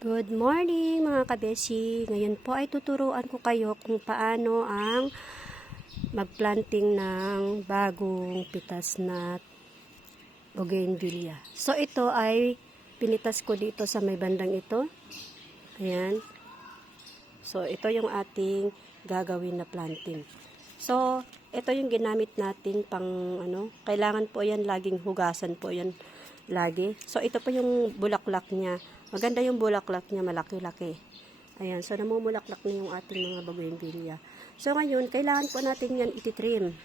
Good morning mga kabeshi. Ngayon po ay tuturuan ko kayo kung paano ang magplanting ng bagong pitas na bougainvillea. So ito ay pinitas ko dito sa may bandang ito. Ayan. So ito yung ating gagawin na planting. So ito yung ginamit natin pang ano, kailangan po yan laging hugasan po yan lagi. So ito po yung bulaklak niya. Maganda yung bulaklak niya, malaki-laki. Ayan, so namumulaklak na yung ating mga bougainvillea. So ngayon, kailangan po natin yan ititrim.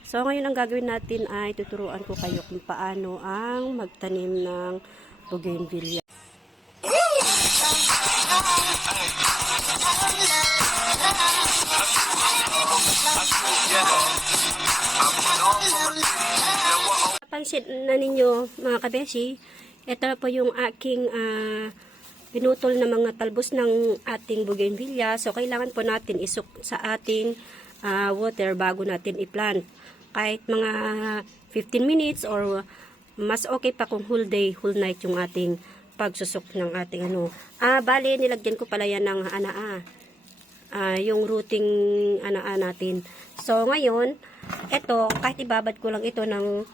So ngayon ang gagawin natin ay tuturuan ko kayo kung paano ang magtanim ng bougainvillea. Pansin na ninyo mga kabeshi, ito po yung aking ah, pinutol na mga talbos ng ating bougainvillea. So, kailangan po natin isuk sa ating ah, water bago natin i-plant. Kahit mga 15 minutes or mas okay pa kung whole day, whole night yung ating pagsusok ng ating ano. Ah, bali, nilagyan ko pala yan ng anaa. Ah, yung routing anaa natin. So, ngayon, eto, kahit ibabad ko lang ito ng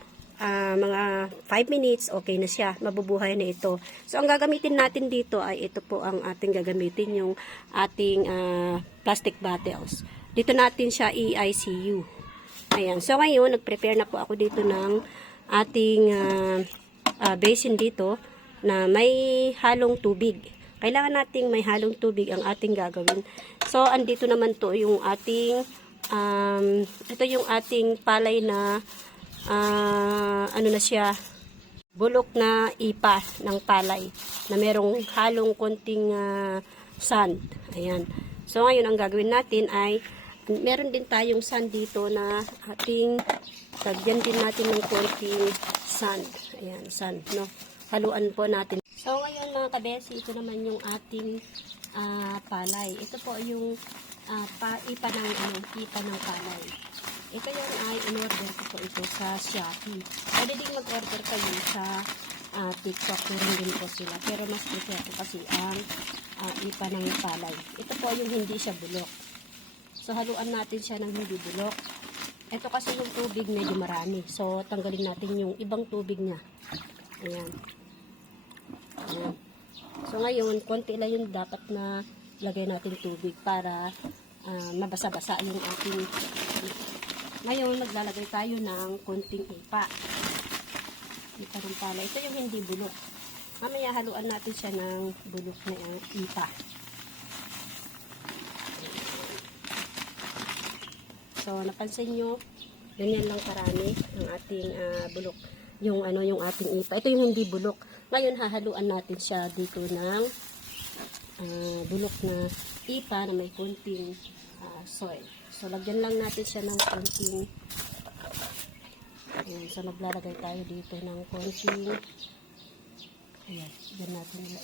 ah, mga 5 minutes, okay na siya. Mabubuhay na ito. So, ang gagamitin natin dito ay ito po ang ating gagamitin, yung ating ah, plastic bottles. Dito natin siya i-ICU. Ayan. So, ngayon, nag-prepare na po ako dito ng ating ah, ah, basin dito na may halong tubig. Kailangan nating may halong tubig ang ating gagawin. So, andito naman to yung ating um, ito yung ating palay na ah, ano na siya bulok na ipa ng palay na merong halong konting ah, sand. Ayan. So ngayon ang gagawin natin ay meron din tayong sand dito na ating tagyan din natin ng konting sand. Ayan, sand, no? Haluan po natin. So ngayon mga kabesi, ito naman yung ating ah, palay. Ito po yung ah, pa, ipa ng ano, ipa ng palay. Ito yung ay in-order ko ito sa Shopee. Pwede din mag-order kayo sa ah, TikTok. Meron din po sila. Pero mas prefer ko kasi ang ah, ipa ng palay. Ito po yung hindi siya bulok. So, haluan natin siya ng hindi bulok. Ito kasi yung tubig medyo marami. So, tanggalin natin yung ibang tubig niya. Ayan. Ayan. So, ngayon, konti lang yung dapat na lagay natin tubig para ah, mabasa-basa yung ating ngayon, maglalagay tayo ng konting ipa. Ipa ng pala. Ito yung hindi bulok. Mamaya haluan natin siya ng bulok na ipa. So, napansin nyo, ganyan lang karami ang ating ah, bulok. Yung ano, yung ating ipa. Ito yung hindi bulok. Ngayon, hahaluan natin siya dito ng ah, bulok na ipa na may konting ah, soil. So, lagyan lang natin siya ng konting Ayan, so naglalagay tayo dito ng konting Ayan, dyan natin nila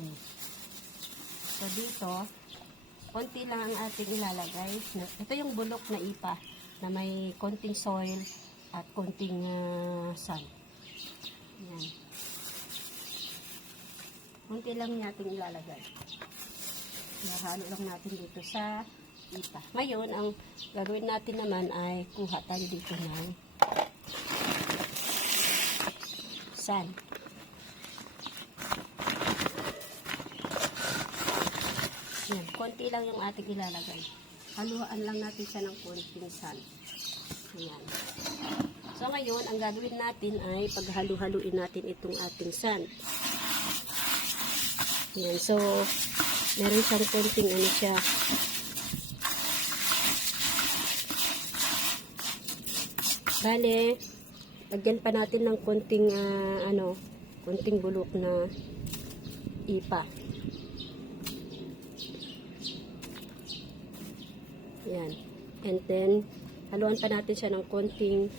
ano. So, dito konti lang ang ating ilalagay. Ito yung bulok na ipa na may konting soil at konting ah, sand. Ayan. Konti lang natin ilalagay. Nahalo lang natin dito sa ipa. Ngayon, ang gagawin natin naman ay kuha tayo dito ng sand. Yan, konti lang yung ating ilalagay. Haluan lang natin siya ng konting sand. Ayan. So ngayon, ang gagawin natin ay paghalu-haluin natin itong ating sand. Ayan, so meron siyang konting ano siya, Bale, lagyan pa natin ng konting ah, ano, konting bulok na ipa. Yan. And then, haluan pa natin siya ng konting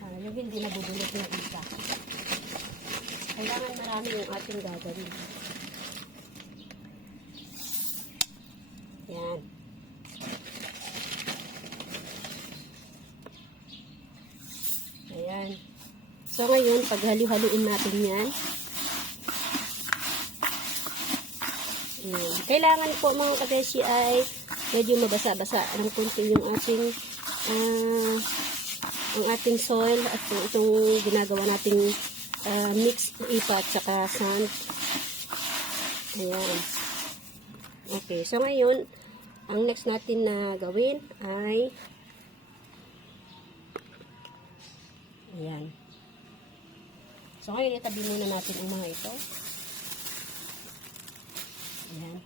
ah, yung hindi nabubulok na ipa. Kailangan marami yung ating gagawin. Yan. Ayan. So, ngayon, paghalo-haluin natin yan. Ayan. Kailangan po mga kabeshi ay medyo mabasa-basa ng konti yung ating ah, ang ating soil at itong ginagawa nating ah, mix ipa at saka sand. Ayan. Okay, so ngayon, ang next natin na gawin ay Ayan. So ngayon, itabi muna natin ang mga ito. Ayan.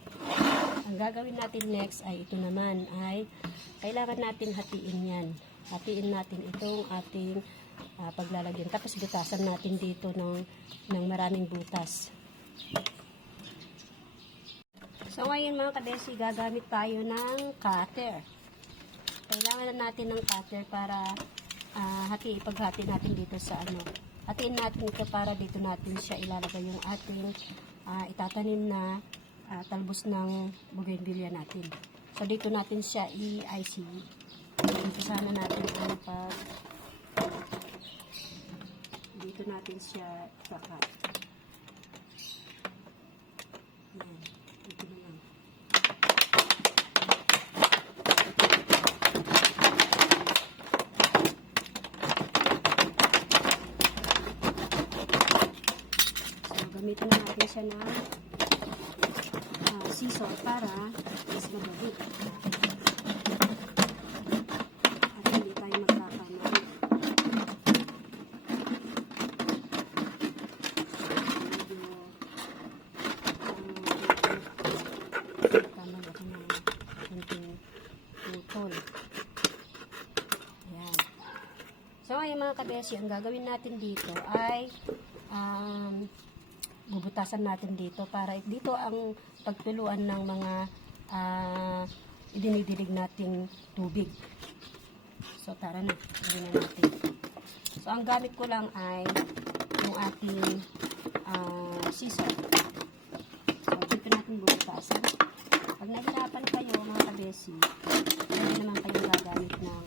Ang gagawin natin next ay ito naman ay kailangan natin hatiin yan. Hatiin natin itong ating ah, paglalagyan. Tapos butasan natin dito ng, ng maraming butas. So ngayon mga kabesi, gagamit tayo ng cutter. Kailangan na natin ng cutter para ah, hati, ipaghati natin dito sa ano. Hatiin natin ito para dito natin siya ilalagay yung ating ah, itatanim na ah, talbos ng bougainvillea natin. So dito natin siya i-ICU. Umpisa na natin ang pag dito natin siya kakat. Yan. Dito na lang. So, gamitin na natin siya ng uh, scissor para mas madali. At hindi tayo magkakamali. Medyo, um, tama ako ng konting putol. Ayan. So, ngayon mga kabesi, ang gagawin natin dito ay um, bubutasan natin dito para dito ang pagtuluan ng mga ah, idinidilig nating tubig. So, tara na. Gawin na natin. So, ang gamit ko lang ay yung ating ah, scissor. So, dito natin bubutasan. Pag nahirapan kayo, mga kabesi, pwede naman kayo gagamit ng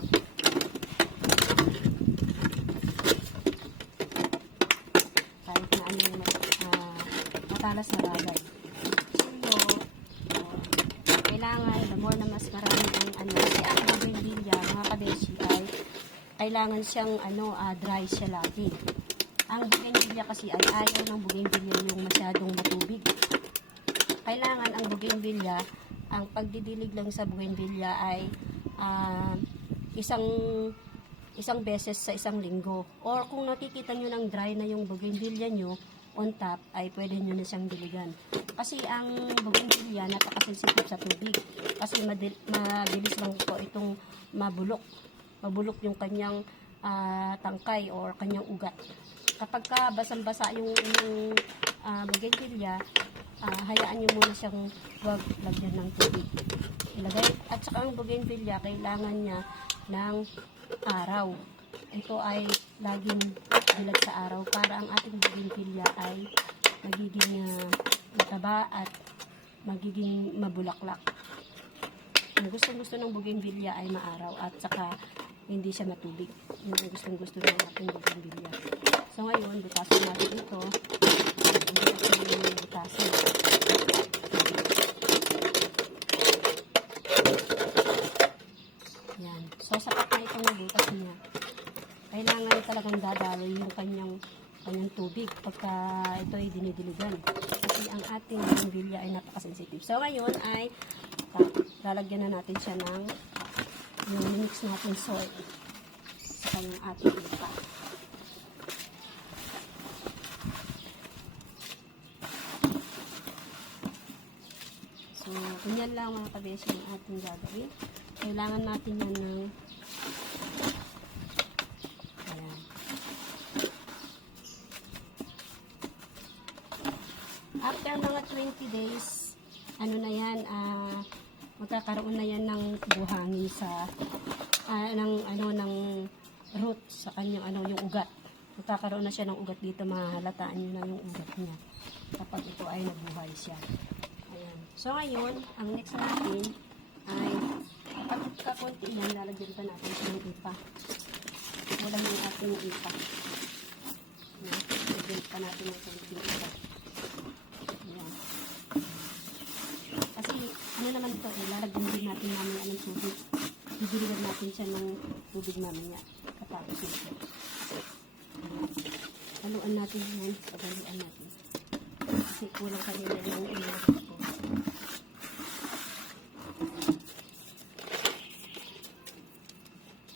kahit na ano yung ah, matalas na bagay. So, uh, kailangan, the more na mas marami ang ano, si ang bougainvillea, mga kabeshi, ay kailangan siyang ano, ah, dry siya lagi. Ang bougainvillea kasi ay ayaw ng bougainvillea yung masyadong matubig. Kailangan ang bougainvillea, ang pagdidilig lang sa bougainvillea ay ah, isang isang beses sa isang linggo. Or kung nakikita nyo ng dry na yung bougainvillea nyo on top, ay pwede nyo na siyang diligan. Kasi ang bougainvillea napakasensitive sa tubig. Kasi mabilis lang po itong mabulok. Mabulok yung kanyang ah, tangkay or kanyang ugat. Kapag ka basang-basa yung, yung ah, bougainvillea, ah, hayaan nyo muna siyang wag lagyan ng tubig. Ilagay, at saka ang bougainvillea, kailangan niya ng araw. Ito ay laging dilag sa araw para ang ating bougainvillea ay magiging ah, mataba at magiging mabulaklak. Ang gustong gusto ng bougainvillea ay maaraw at saka hindi siya matubig. Yun ang gustong gusto ng ating bougainvillea. So ngayon, butasin natin ito. Ang butasin. Yan. So, sapat na itong nabutas niya. Kailangan talagang dadaloy yung kanyang kanyang tubig pagka ito ay dinidiligan. Kasi ang ating bougainvillea ay napakasensitive. So, ngayon ay lalagyan na natin siya ng yung mix natin soil sa kanyang ating lupa. So, ganyan lang mga kabeshi yung ating gagawin. Kailangan natin yan ng. After mga 20 days, ano na yan, ah, magkakaroon na yan ng buhangin sa ah, ng ano ng root sa kanyang ano yung ugat. Magkakaroon na siya ng ugat dito, mahalataan niyo na yung ugat niya kapag ito ay nabuhay siya. Ayan. So ngayon, ang next natin ay kapag kakunti yan, lalagyan pa natin ng ipa. Wala yung ating ipa. Ayan. Lagyan pa natin ng konting ipa. Ayan. Natin mamaya ng tubig. Bibiligan natin siya ng tubig mamaya. Katapos nito. Haluan natin yan. Pagaluan natin. Kasi kulang kanina yung inilagay ko.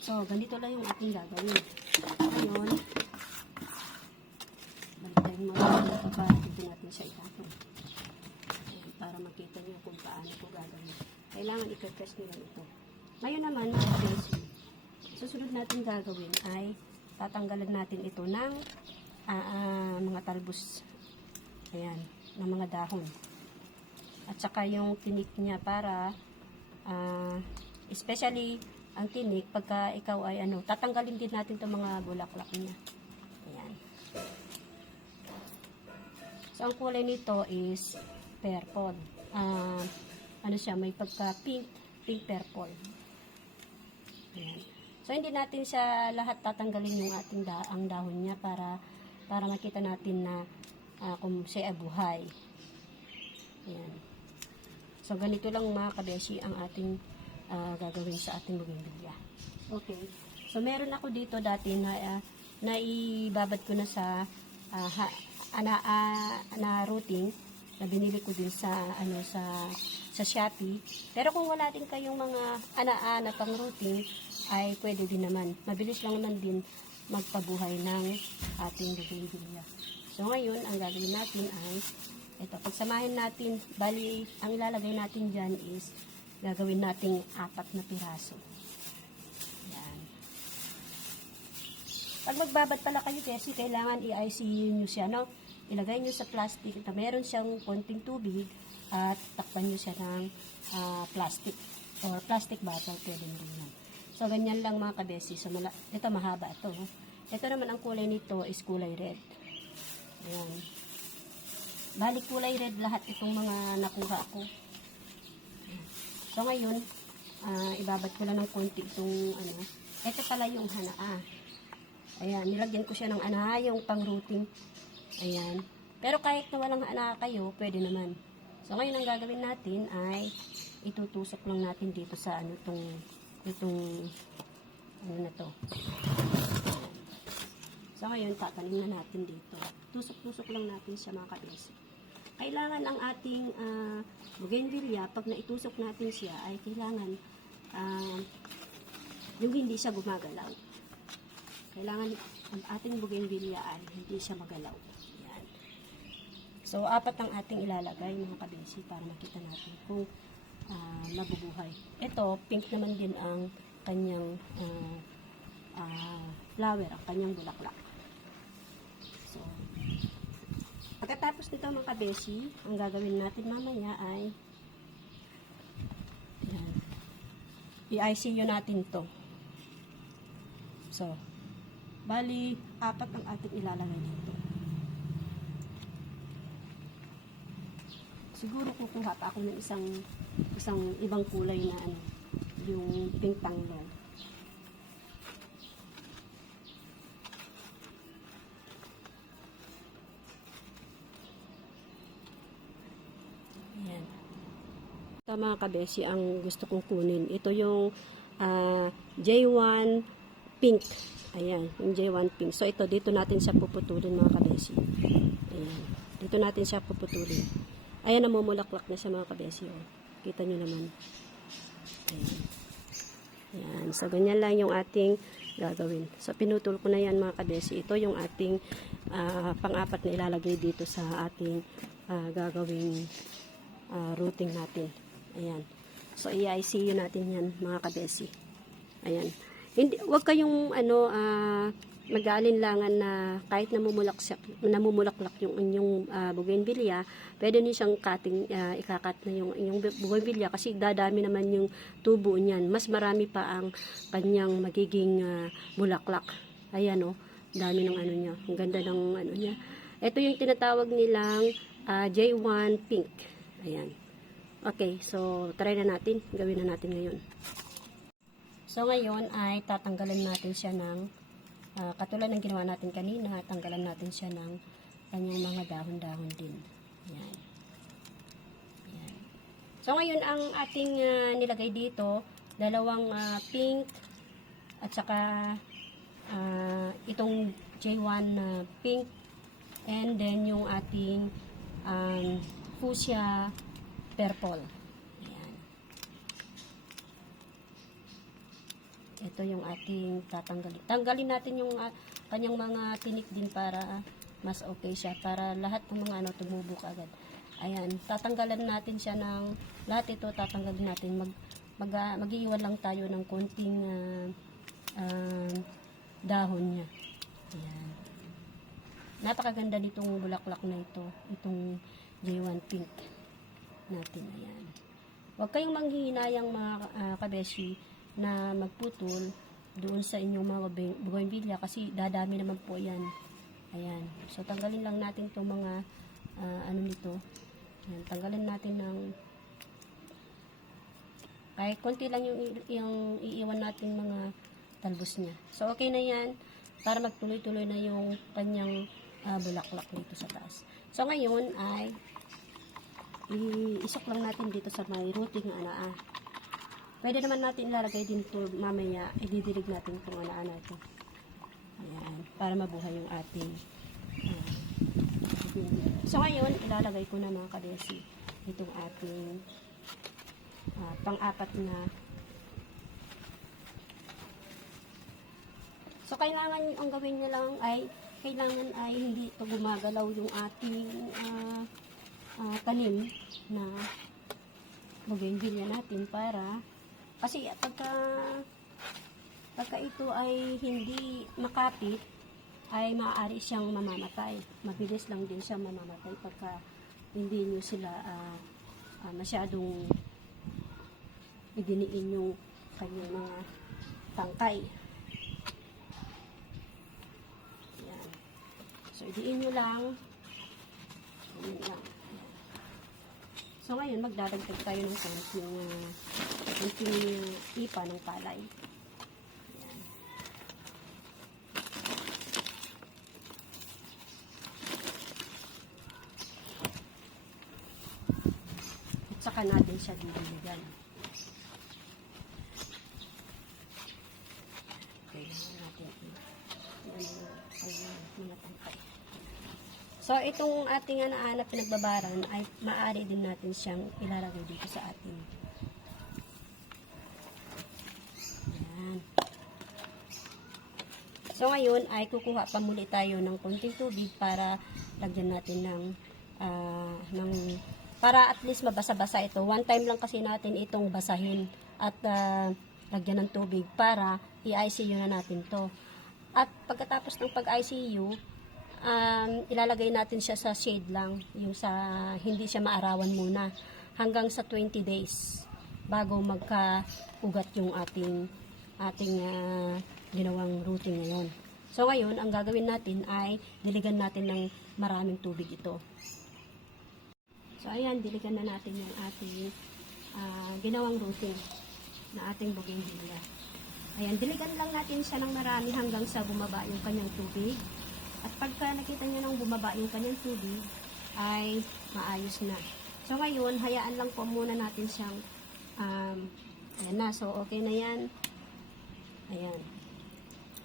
So, ganito lang yung ating gagawin. Ngayon, balik tayong mga kapatid natin siya itapon. Makita niyo kung paano ko gagawin. Kailangan i-press nyo lang ito. Ngayon naman, mga susunod natin gagawin ay tatanggalan natin ito ng ah, ah, mga talbos. Ayan, ng mga dahon. At saka yung tinik niya para ah, especially ang tinik pagka ikaw ay ano, tatanggalin din natin 'tong mga bulaklak niya. Ayan. So ang kulay nito is purple. Ah, ano siya, may pagka pink, pink purple. Ayan. So hindi natin siya lahat tatanggalin yung ating da ang dahon niya para para makita natin na ah, kung siya ay buhay. Ayan. So, ganito lang mga kabeshi ang ating ah, gagawin sa ating bougainvillea. Okay. So, meron ako dito dati na ah, naibabad ko na sa ah, ha, ana, ah, na routing na binili ko din sa ano sa sa Shopee. Pero kung wala din kayong mga ana-ana pang routing ay pwede din naman. Mabilis lang naman din magpabuhay ng ating bougainvillea. So ngayon, ang gagawin natin ay ito, pagsamahin natin, bali, ang ilalagay natin dyan is, gagawin nating apat na piraso. Yan. Pag magbabad pala kayo, kasi kailangan i-ICU nyo siya, no? Ilagay nyo sa plastic, ito, meron siyang konting tubig, at takpan nyo siya ng ah, plastic, or plastic bottle, pwede yan. So, ganyan lang mga kabesi. So, mala- ito, mahaba ito. Ito naman, ang kulay nito is kulay red. Ayan. Balik kulay red lahat itong mga nakuha ko. So ngayon, ah, ibabad ko lang ng konti itong ano. Ito pala yung hanaa. Ayan, nilagyan ko siya ng ana, yung pang routing. Ayan. Pero kahit na walang ana kayo, pwede naman. So ngayon ang gagawin natin ay itutusok lang natin dito sa ano itong itong ano na to. So ngayon, tatanim na natin dito. Tusok-tusok lang natin siya mga kabesi. Kailangan ang ating ah, bougainvillea, pag naitusok natin siya, ay kailangan ah, yung hindi siya gumagalaw. Kailangan ang ating bougainvillea ay hindi siya magalaw. So, apat ang ating ilalagay mga kabesi para makita natin kung ah, mabubuhay. Ito, pink naman din ang kanyang ah, ah, flower, ang kanyang bulaklak. So, pagkatapos nito mga kabeshi, ang gagawin natin mamaya ay yan, i-ICU natin to. So, bali, apat ang ating ilalagay dito. Siguro kukuha pa ako ng isang isang ibang kulay na ano, yung pink tanglong. Ayan. Ito mga kabesi, ang gusto kong kunin. Ito yung ah, J1 pink. Ayan, yung J1 pink. So ito, dito natin siya puputulin mga kabesi. Ayan. Dito natin siya puputulin. Ayan, namumulaklak na siya mga kabesi. Oh. Kita nyo naman. Ayan. Ayan. So, ganyan lang yung ating gagawin. So, pinutol ko na yan mga kabesi. Ito yung ating ah, pang-apat na ilalagay dito sa ating ah, gagawing ah, routing natin. Ayan. So, i-ICU natin yan, mga kabesi. Ayan. Hindi, wag kayong, ano, ah, mag-aalinlangan na kahit namumulak siya, namumulaklak yung inyong uh, bougainvillea, pwede niyo siyang cutting, ah, ikakat na yung inyong bougainvillea kasi dadami naman yung tubo niyan. Mas marami pa ang kanyang magiging ah, bulaklak. Ayan, oh. Dami ng ano niya. Ang ganda ng ano niya. Ito yung tinatawag nilang ah, J1 Pink. Ayan. Okay, so try na natin. Gawin na natin ngayon. So ngayon ay tatanggalan natin siya ng ah, katulad ng ginawa natin kanina, tanggalan natin siya ng kanyang mga dahon-dahon din. Yan. Yan. So ngayon ang ating ah, nilagay dito, dalawang ah, pink at saka ah, itong J1 na pink and then yung ating um, fuchsia purple. Ayan. Ito yung ating tatanggalin. Tanggalin natin yung ah, kanyang mga tinik din para mas okay siya. Para lahat ng mga ano tumubok agad. Ayan. Tatanggalan natin siya ng lahat ito tatanggalin natin. Mag, mag, ah, mag-iiwan lang tayo ng konting ah, ah, dahon niya. Ayan. Napakaganda nitong bulaklak na ito. Itong J1 pink natin. Ayan. Huwag kayong manghihinayang mga ah, kabeshi na magputol doon sa inyong mga bougainvillea kasi dadami naman po yan. Ayan. So, tanggalin lang natin itong mga ah, ano nito. Ayan. Tanggalin natin ng kahit konti lang yung, yung iiwan natin mga talbos niya. So, okay na yan para magtuloy-tuloy na yung kanyang ah, bulaklak dito sa taas. So, ngayon ay iisok lang natin dito sa may rooting na anaa. Pwede naman natin ilalagay din to mamaya, ididilig natin itong anaa natin. Ayan, para mabuhay yung ating ah, So ngayon, ilalagay ko na mga kadesi itong ating ah, pang-apat na So kailangan ang gawin niya lang ay kailangan ay hindi ito gumagalaw yung ating ah, ah, tanim na bougainvillea natin para kasi pagka pagka ito ay hindi makapit ay maaari siyang mamamatay. Mabilis lang din siya mamamatay pagka hindi nyo sila ah, ah, masyadong idiniin yung kanyang mga tangkay. Yan. So, idiin nyo lang. Yan lang. So, ngayon, magdadagdag tayo ng konting, uh, konting ipa ng palay. Yan. At saka natin siya tangkay. So, itong ating anaanap pinagbabaran ay maaari din natin siyang ilalagay dito sa ating. Yan. So, ngayon ay kukuha pa muli tayo ng konting tubig para lagyan natin ng, ah, ng para at least mabasa-basa ito. One time lang kasi natin itong basahin at ah, lagyan ng tubig para i-ICU na natin to. At pagkatapos ng pag-ICU, um, ilalagay natin siya sa shade lang, yung sa hindi siya maarawan muna hanggang sa 20 days bago magka-ugat yung ating ating ah, ginawang routine ngayon. So ngayon, ang gagawin natin ay diligan natin ng maraming tubig ito. So ayan, diligan na natin yung ating ah, ginawang routine na ating bougainvillea. Ayan, diligan lang natin siya ng marami hanggang sa bumaba yung kanyang tubig. At pagka nakita nyo nang bumaba yung kanyang tubig, ay maayos na. So ngayon, hayaan lang po muna natin siyang, um, ayan na, so okay na yan. Ayan.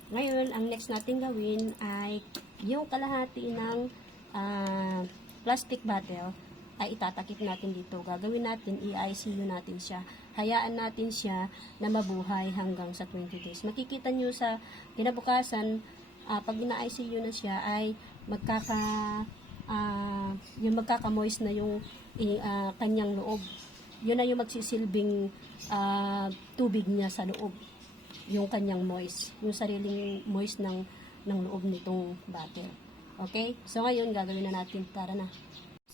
Ngayon, ang next natin gawin ay yung kalahati ng ah, plastic bottle ay itatakip natin dito. Gagawin natin, i-ICU natin siya. Hayaan natin siya na mabuhay hanggang sa 20 days. Makikita nyo sa kinabukasan, ah, pag ina-ICU na siya ay magkaka ah, yung magkaka-moist na yung ah, kanyang loob. Yun na yung magsisilbing ah, tubig niya sa loob. Yung kanyang moist. Yung sariling moist ng, ng loob nitong bottle. Okay? So ngayon, gagawin na natin. Tara na.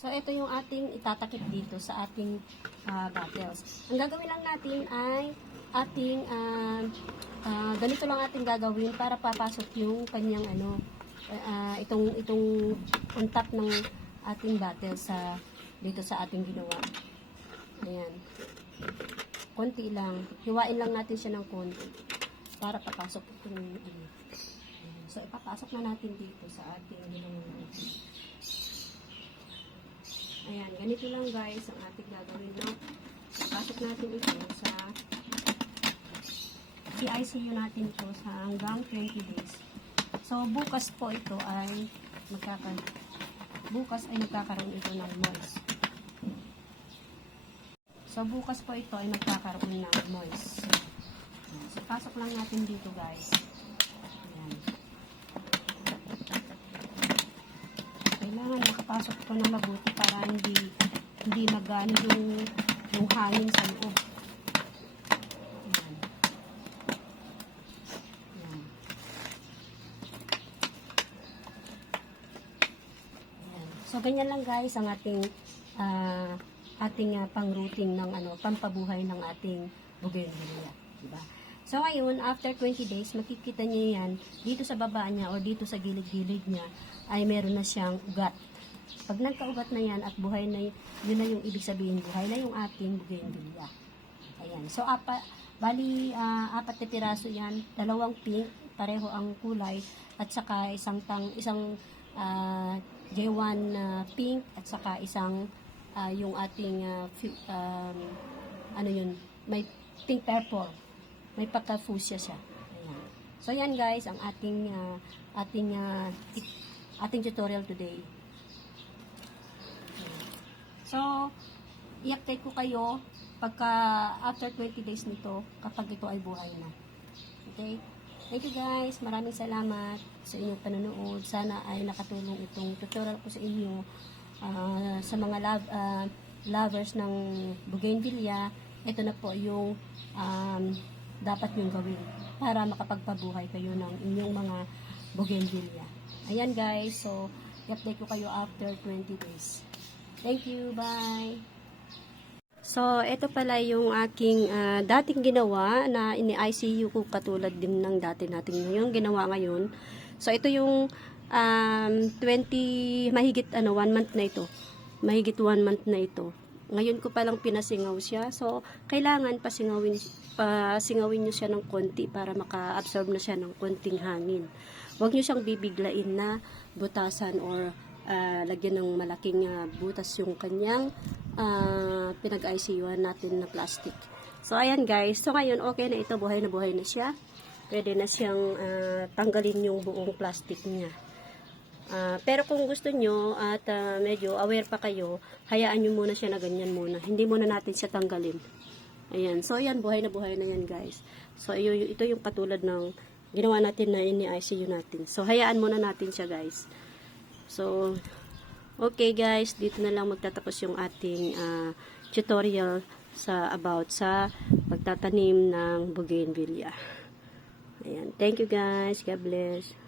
So, ito yung ating itatakip dito sa ating ah, bottles. Ang gagawin lang natin ay ating ah, ah, ganito lang ating gagawin para papasok yung kanyang ano ah, itong itong on top ng ating bottle sa dito sa ating ginawa. Ayan. Konti lang. Hiwain lang natin siya ng konti para papasok itong ano. Ayan. So, ipapasok na natin dito sa ating ginawa. Ayan, ganito lang guys ang ating gagawin na Pasok natin ito sa i-ICU natin ito sa hanggang 20 days. So, bukas po ito ay magkakaroon bukas ay magkakaroon ito ng moist. So, bukas po ito ay magkakaroon ng moist. So, pasok lang natin dito guys. Ayan. Kailangan makapasok ito ng mabuti para hindi hindi magano yung yung hangin sa loob. Ayan. So, ganyan lang guys ang ating ah, ating ah, pang-routing ng ano, pampabuhay ng ating bougainvillea. Diba? So, ngayon, after 20 days, makikita niyo yan, dito sa baba niya or dito sa gilid-gilid niya, ay meron na siyang ugat. Pag nagkaugat na yan at buhay na, yun na yung ibig sabihin, buhay na yung ating bougainvillea. Ayan. So, apa, bali, ah, apat na piraso yan, dalawang pink, pareho ang kulay, at saka isang tang, isang ah, J1 na pink, at saka isang ah, yung ating fi- um, ano yun, may pink purple. May pagka-fuchsia siya. Ayan. So, yan guys, ang ating ah, ating it- ating tutorial today. So, i-update ko kayo pagka after 20 days nito kapag ito ay buhay na. Okay? Thank you guys. Maraming salamat sa inyong panonood. Sana ay nakatulong itong tutorial ko sa inyo ah, sa mga love, ah, lovers ng bougainvillea. Ito na po yung um, dapat nyong gawin para makapagpabuhay kayo ng inyong mga bougainvillea. Ayan guys. So, i-update ko kayo after 20 days. Thank you. Bye. So, ito pala yung aking ah, dating ginawa na ini-ICU ko katulad din ng dati nating yung ginawa ngayon. So, ito yung um, 20, mahigit ano, 1 month na ito. Mahigit 1 month na ito. Ngayon ko palang pinasingaw siya. So, kailangan pasingawin, pasingawin nyo siya ng konti para maka-absorb na siya ng konting hangin. Huwag nyo siyang bibiglain na butasan or ah, lagyan ng malaking ah, butas yung kanyang ah, pinag-ICU natin na plastic. So, ayan guys. So, ngayon, okay na ito. Buhay na buhay na siya. Pwede na siyang ah, tanggalin yung buong plastic niya. Ah, pero kung gusto nyo at ah, medyo aware pa kayo, hayaan nyo muna siya na ganyan muna. Hindi muna natin siya tanggalin. Ayan. So, ayan. Buhay na buhay na yan guys. So, ito, yung katulad ng ginawa natin na ini-ICU natin. So, hayaan muna natin siya guys. So, okay guys, dito na lang magtatapos yung ating ah, tutorial sa about sa pagtatanim ng bougainvillea. Ayan. Thank you guys. God bless.